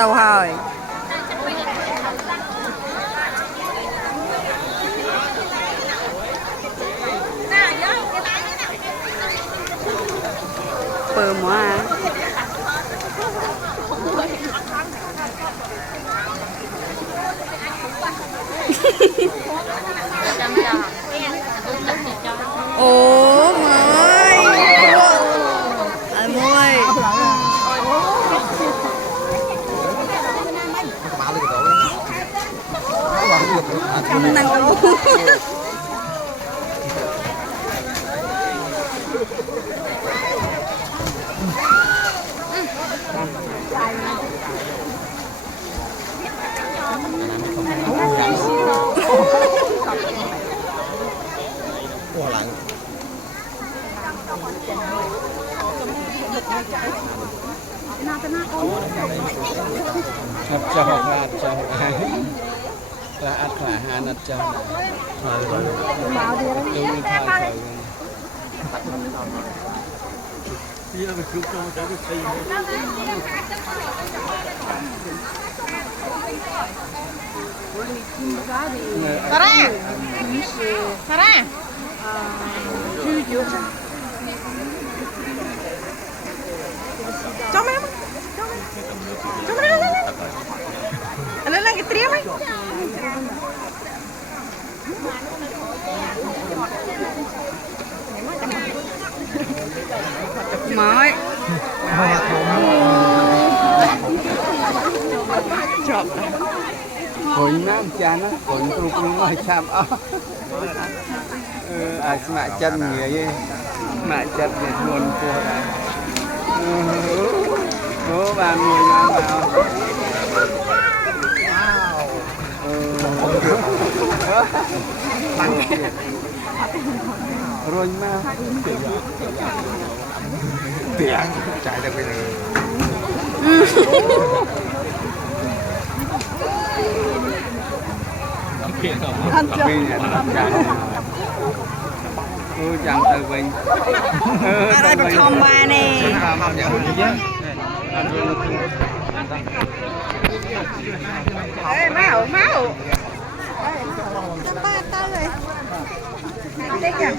tàu hỏi bờ mua ố mời mời trăm năng đâu Hấp cho hạt cho là ăn khả hà nát cho Sarah, Sarah, cho mày, cho mày lên, lên cái tria mày. mời chọc hồi năm cha nó còn tôi cũng nói chăm mạ chân người mạ chân để buồn của bố bà người nào rồi mà tiền chạy được bây giờ ăn chưa chẳng từ mình ở đây có thom ba nè Ê, máu, máu. ta rồi Đây kìa.